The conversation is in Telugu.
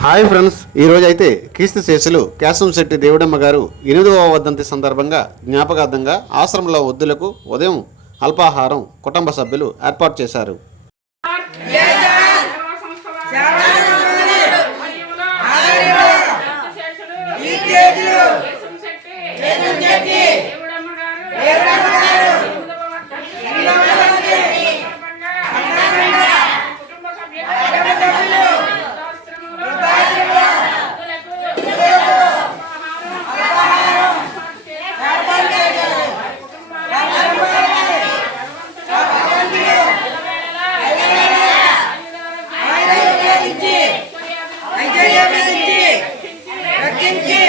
హాయ్ ఫ్రెండ్స్ ఈరోజు అయితే క్రీస్తు శేషులు కేశవం శెట్టి దేవుడమ్మ గారు ఎనిమిదవ వర్ధంతి సందర్భంగా జ్ఞాపకార్థంగా ఆశ్రమంలో వద్దులకు ఉదయం అల్పాహారం కుటుంబ సభ్యులు ఏర్పాటు చేశారు